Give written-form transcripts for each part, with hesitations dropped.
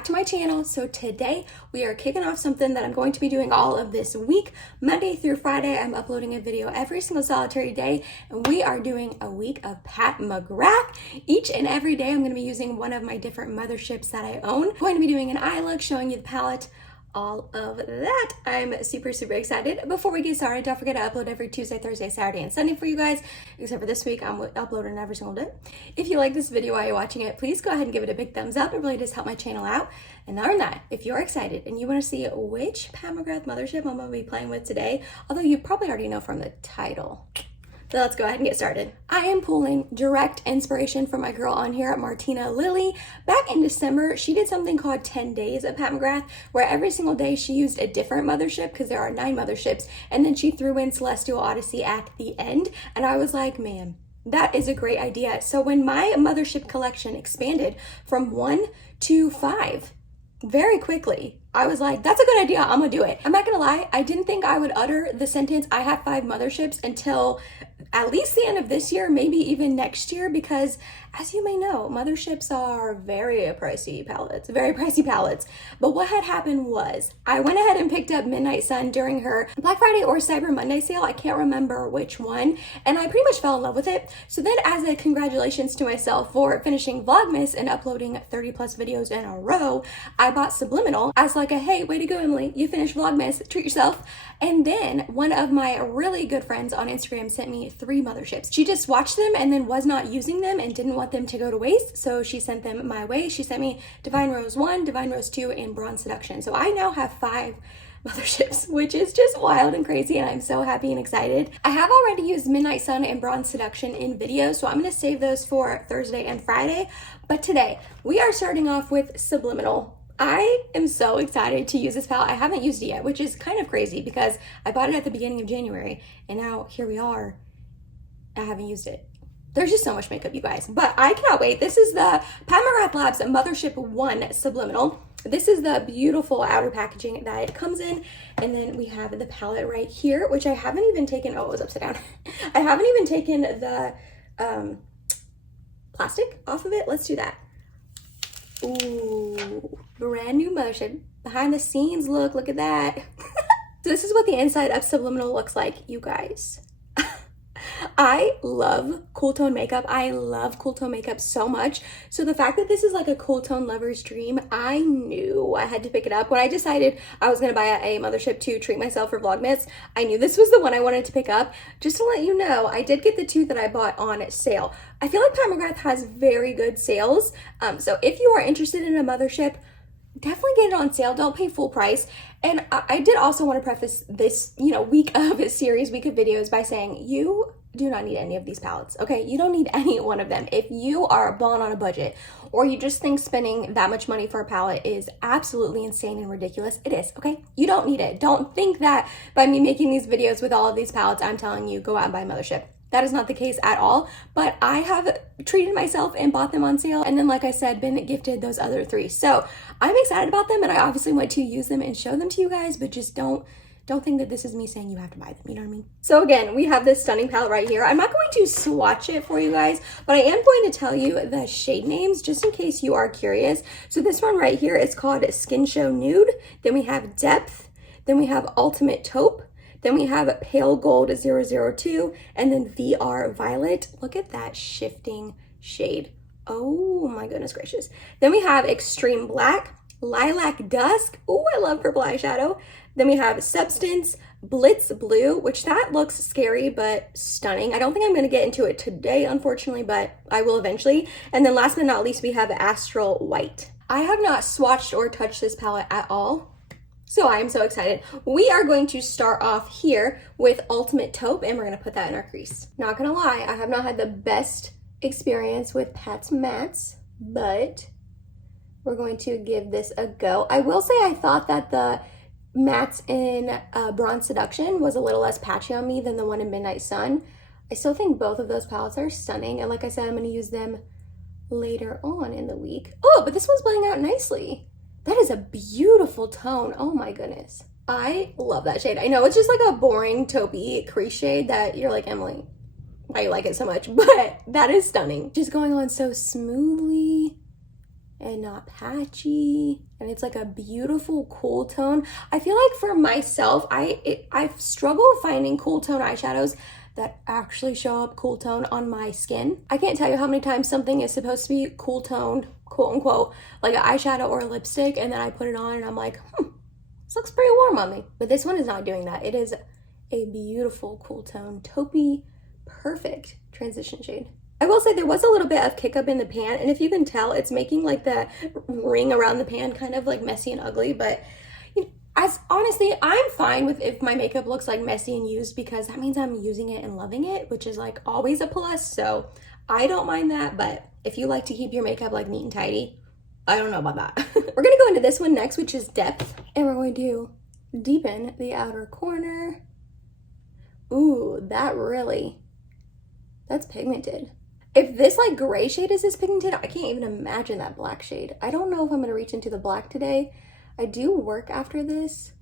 back to my channel. So today we are kicking off something that I'm going to be doing all of this week. Monday through Friday, I'm uploading a video every single solitary day, and we are doing a week of Pat McGrath. Each and every day, I'm going to be using one of my different motherships that I own. I'm going to be doing an eye look, showing you the palette, all of that. I'm super excited. Before we get started, don't forget to upload every Tuesday, Thursday, Saturday, and Sunday for you guys, except for this week I'm uploading every single day. If you like this video while you're watching it, please go ahead and give it a big thumbs up. It really does help my channel out. And other than that, if you're excited and you want to see which Pat McGrath mothership I'm going to be playing with today, although you probably already know from the title, so let's go ahead and get started. I am pulling direct inspiration from my girl on here, Martina Lily. Back in December, she did something called 10 Days of Pat McGrath, where every single day she used a different mothership, because there are 9 motherships, and then she threw in Celestial Odyssey at the end. And I was like, man, that is a great idea. So when my mothership collection expanded from 1 to 5, very quickly, I was like, that's a good idea, I'm gonna do it. I'm not gonna lie, I didn't think I would utter the sentence, I have 5 motherships, until at least the end of this year, maybe even next year, because as you may know, motherships are very pricey palettes. But what had happened was, I went ahead and picked up Midnight Sun during her Black Friday or Cyber Monday sale, I can't remember which one, and I pretty much fell in love with it. So then, as a congratulations to myself for finishing Vlogmas and uploading 30 plus videos in a row, I bought Subliminal as like a, hey, way to go, Emily, you finished Vlogmas, treat yourself. And then one of my really good friends on Instagram sent me 3 motherships. She just watched them and then was not using them and didn't want them to go to waste, so she sent them my way. She sent me Divine Rose 1, Divine Rose 2, and Bronze Seduction. So I now have 5 motherships, which is just wild and crazy, and I'm so happy and excited. I have already used Midnight Sun and Bronze Seduction in videos, so I'm going to save those for Thursday and Friday. But today, we are starting off with Subliminal. I am so excited to use this palette. I haven't used it yet, which is kind of crazy because I bought it at the beginning of January, and now here we are. I haven't used it. There's just so much makeup, you guys, but I cannot wait. This is the Pat McGrath Labs Mothership I Subliminal. This is the beautiful outer packaging that it comes in, and then we have the palette right here, which I haven't even taken, oh, it was upside down. I haven't even taken the plastic off of it. Let's do that. Ooh, brand new Mothership. Behind the scenes look at that. So this is what the inside of Subliminal looks like, you guys. I love cool tone makeup. I love cool tone makeup so much. So the fact that this is like a cool tone lover's dream, I knew I had to pick it up. When I decided I was going to buy a mothership to treat myself for Vlogmas, I knew this was the one I wanted to pick up. Just to let you know, I did get the 2 that I bought on sale. I feel like Pat McGrath has very good sales. So if you are interested in a mothership, definitely get it on sale. Don't pay full price. And I did also want to preface this, week of videos by saying you do not need any of these palettes, okay? You don't need any one of them. If you are balling on a budget, or you just think spending that much money for a palette is absolutely insane and ridiculous, it is, okay? You don't need it. Don't think that by me making these videos with all of these palettes, I'm telling you, go out and buy a mothership. That is not the case at all, but I have treated myself and bought them on sale, and then, like I said, been gifted those other 3. So I'm excited about them, and I obviously want to use them and show them to you guys, but just don't think that this is me saying you have to buy them, you know what I mean? So again, we have this stunning palette right here. I'm not going to swatch it for you guys, but I am going to tell you the shade names just in case you are curious. So this one right here is called Skin Show Nude, then we have Depth, then we have Ultimate Taupe, then we have Pale Gold 002, and then VR Violet. Look at that shifting shade. Oh my goodness gracious. Then we have Extreme Black, Lilac Dusk. Oh, I love purple eyeshadow. Then we have Substance, Blitz Blue, which that looks scary but stunning. I don't think I'm going to get into it today, unfortunately, but I will eventually. And then last but not least, we have Astral White. I have not swatched or touched this palette at all, so I am so excited. We are going to start off here with Ultimate Taupe, and we're going to put that in our crease. Not going to lie, I have not had the best experience with Pat's mattes, but we're going to give this a go. I will say I thought that the mattes in Bronze Seduction was a little less patchy on me than the one in Midnight Sun. I still think both of those palettes are stunning, and like I said, I'm going to use them later on in the week. Oh, but this one's blending out nicely. That is a beautiful tone. Oh my goodness. I love that shade. I know it's just like a boring taupey crease shade that you're like, Emily, why you like it so much? But that is stunning. Just going on so smoothly. and not patchy, and it's like a beautiful cool tone. I feel like for myself, I struggle finding cool tone eyeshadows that actually show up cool tone on my skin. I can't tell you how many times something is supposed to be cool toned, quote unquote, like an eyeshadow or a lipstick, and then I put it on and I'm like, this looks pretty warm on me. But this one is not doing that. It is a beautiful cool tone, taupey, perfect transition shade. I will say there was a little bit of kick up in the pan, and if you can tell, it's making like the ring around the pan kind of like messy and ugly, but honestly, I'm fine with if my makeup looks like messy and used, because that means I'm using it and loving it, which is like always a plus, so I don't mind that. But if you like to keep your makeup like neat and tidy, I don't know about that. We're gonna go into this one next, which is Depth, and we're going to deepen the outer corner. Ooh, that's pigmented. If this like gray shade is this pigmented, I can't even imagine that black shade. I don't know if I'm gonna reach into the black today. I do work after this,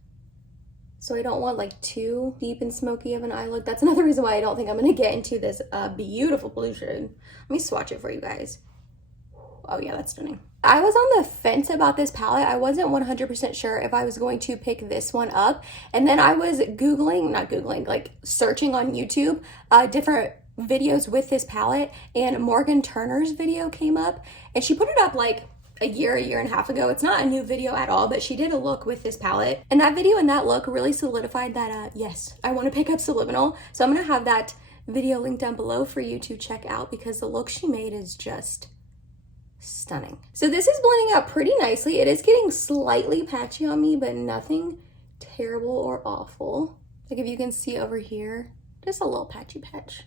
so I don't want like too deep and smoky of an eye look. That's another reason why I don't think I'm gonna get into this beautiful blue shade. Let me swatch it for you guys. Oh yeah, that's stunning. I was on the fence about this palette. I wasn't 100% sure if I was going to pick this one up, and then I was like searching on YouTube different videos with this palette, and Morgan Turner's video came up, and she put it up like a year and a half ago. It's not a new video at all, but she did a look with this palette, and that video and that look really solidified that yes, I want to pick up Subliminal. So I'm gonna have that video linked down below for you to check out, because the look she made is just stunning. So this is blending out pretty nicely. It is getting slightly patchy on me, but nothing terrible or awful. Like if you can see over here, just a little patchy patch.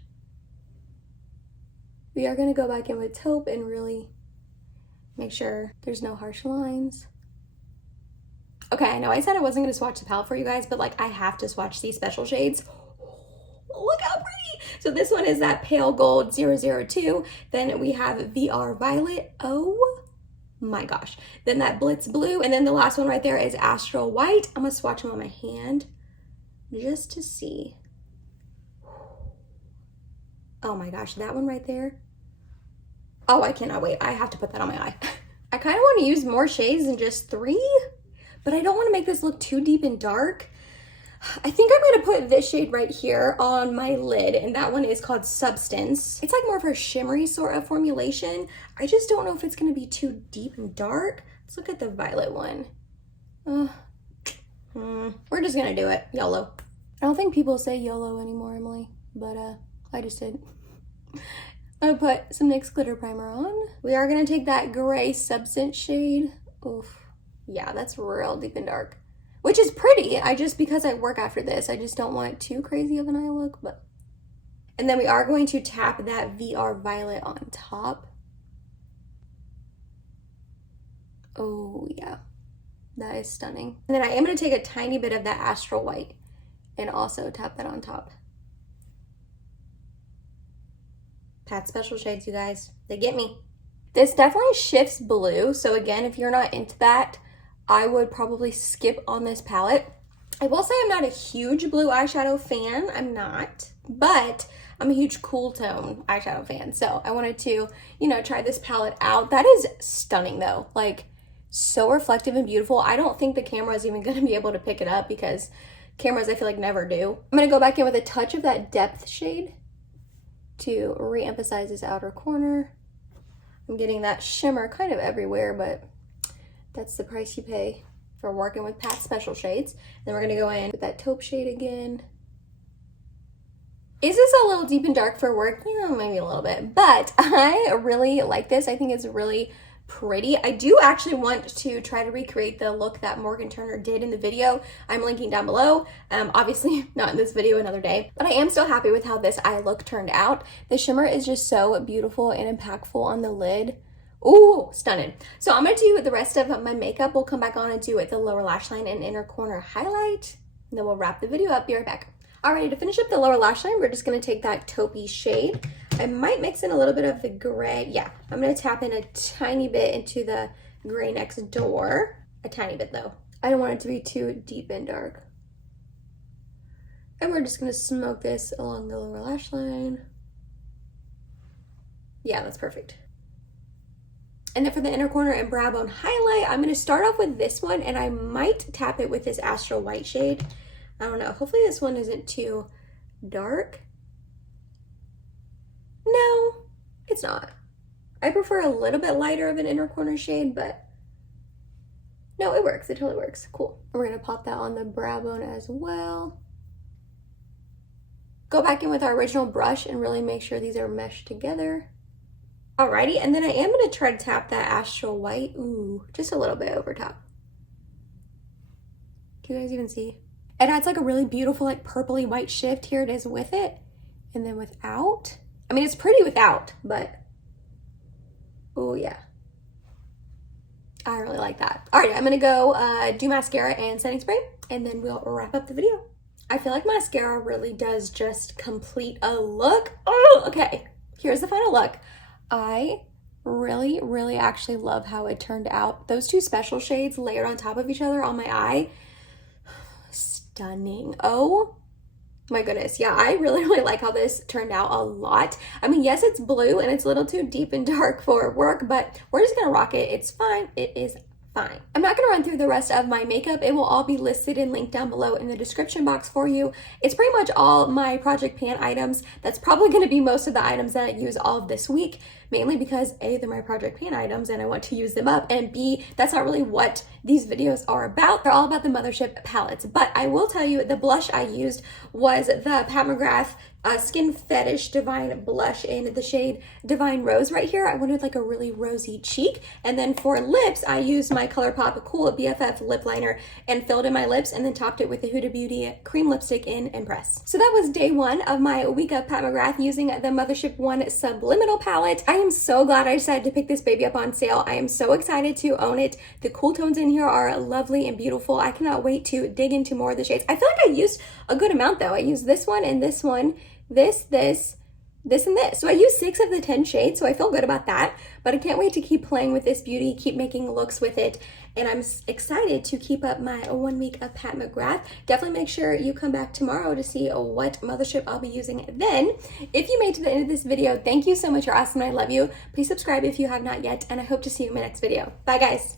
We are going to go back in with taupe and really make sure there's no harsh lines. Okay, I know I said I wasn't going to swatch the palette for you guys, but like I have to swatch these special shades. Look how pretty! So this one is that Pale Gold 002. Then we have VR Violet. Oh my gosh. Then that Blitz Blue. And then the last one right there is Astral White. I'm going to swatch them on my hand just to see. Oh my gosh, that one right there. Oh, I cannot wait. I have to put that on my eye. I kind of want to use more shades than just 3, but I don't want to make this look too deep and dark. I think I'm going to put this shade right here on my lid, and that one is called Substance. It's like more of a shimmery sort of formulation. I just don't know if it's going to be too deep and dark. Let's look at the violet one. We're just going to do it. YOLO. I don't think people say YOLO anymore, Emily, but I just did. I'm gonna put some NYX glitter primer on. We are gonna take that gray Substance shade. Oof. Yeah, that's real deep and dark, which is pretty. Because I work after this, I just don't want too crazy of an eye look, but. And then we are going to tap that VR Violet on top. Oh yeah, that is stunning. And then I am gonna take a tiny bit of that Astral White and also tap that on top. Pat special shades, you guys. They get me. This definitely shifts blue. So again, if you're not into that, I would probably skip on this palette. I will say I'm not a huge blue eyeshadow fan. I'm not. But I'm a huge cool tone eyeshadow fan. So I wanted to, try this palette out. That is stunning though. Like, so reflective and beautiful. I don't think the camera is even going to be able to pick it up, because cameras I feel like never do. I'm going to go back in with a touch of that Depth shade to re-emphasize this outer corner. I'm getting that shimmer kind of everywhere, but that's the price you pay for working with Pat special shades. Then we're gonna go in with that taupe shade again. Is this a little deep and dark for work? Maybe a little bit, but I really like this. I think it's really pretty. I do actually want to try to recreate the look that Morgan Turner did in the video. I'm linking down below. Obviously not in this video, another day, but I am so happy with how this eye look turned out. The shimmer is just so beautiful and impactful on the lid. Ooh, stunning. So I'm gonna do the rest of my makeup. We'll come back on and do it the lower lash line and inner corner highlight, and then we'll wrap the video up. Be right back. Alrighty, to finish up the lower lash line, we're just gonna take that taupey shade. I might mix in a little bit of the gray. Yeah, I'm gonna tap in a tiny bit into the gray next door. A tiny bit though. I don't want it to be too deep and dark. And we're just gonna smoke this along the lower lash line. Yeah, that's perfect. And then for the inner corner and brow bone highlight, I'm going to start off with this one, and I might tap it with this Astral White shade. I don't know. Hopefully this one isn't too dark. No, it's not. I prefer a little bit lighter of an inner corner shade, but no, it works. It totally works. Cool. We're going to pop that on the brow bone as well. Go back in with our original brush and really make sure these are meshed together. Alrighty, and then I am going to try to tap that Astral White. Ooh, just a little bit over top. Can you guys even see? It adds like a really beautiful like purpley white shift. Here it is with it. And then without. I mean, it's pretty without, but oh yeah. I really like that. Alright, I'm going to go do mascara and setting spray, and then we'll wrap up the video. I feel like mascara really does just complete a look. Oh, okay. Here's the final look. I really actually love how it turned out. Those two special shades layered on top of each other on my eye. Stunning. Oh my goodness. Yeah, I really like how this turned out a lot. I mean, yes, it's blue and it's a little too deep and dark for work, but we're just gonna rock it. It's fine. It is fine. I'm not going to run through the rest of my makeup. It will all be listed and linked down below in the description box for you. It's pretty much all my Project Pan items. That's probably going to be most of the items that I use all of this week, mainly because A, they're my Project Pan items and I want to use them up, and B, that's not really what these videos are about. They're all about the Mothership palettes. But I will tell you, the blush I used was the Pat McGrath Skin Fetish Divine Blush in the shade Divine Rose right here. I wanted like a really rosy cheek. And then for lips, I used my Colourpop Cool BFF lip liner and filled in my lips, and then topped it with the Huda Beauty cream lipstick in Impress. So that was day one of my week of Pat McGrath using the Mothership I Subliminal palette. I am so glad I decided to pick this baby up on sale. I am so excited to own it. The cool tones in here are lovely and beautiful. I cannot wait to dig into more of the shades. I feel like I used a good amount though. I used this one and this one, this, and this. So I used 6 of the 10 shades, so I feel good about that. But I can't wait to keep playing with this beauty, keep making looks with it. And I'm excited to keep up my 1 week of Pat McGrath. Definitely make sure you come back tomorrow to see what Mothership I'll be using then. If you made it to the end of this video, thank you so much. You're awesome. I love you. Please subscribe if you have not yet, and I hope to see you in my next video. Bye, guys.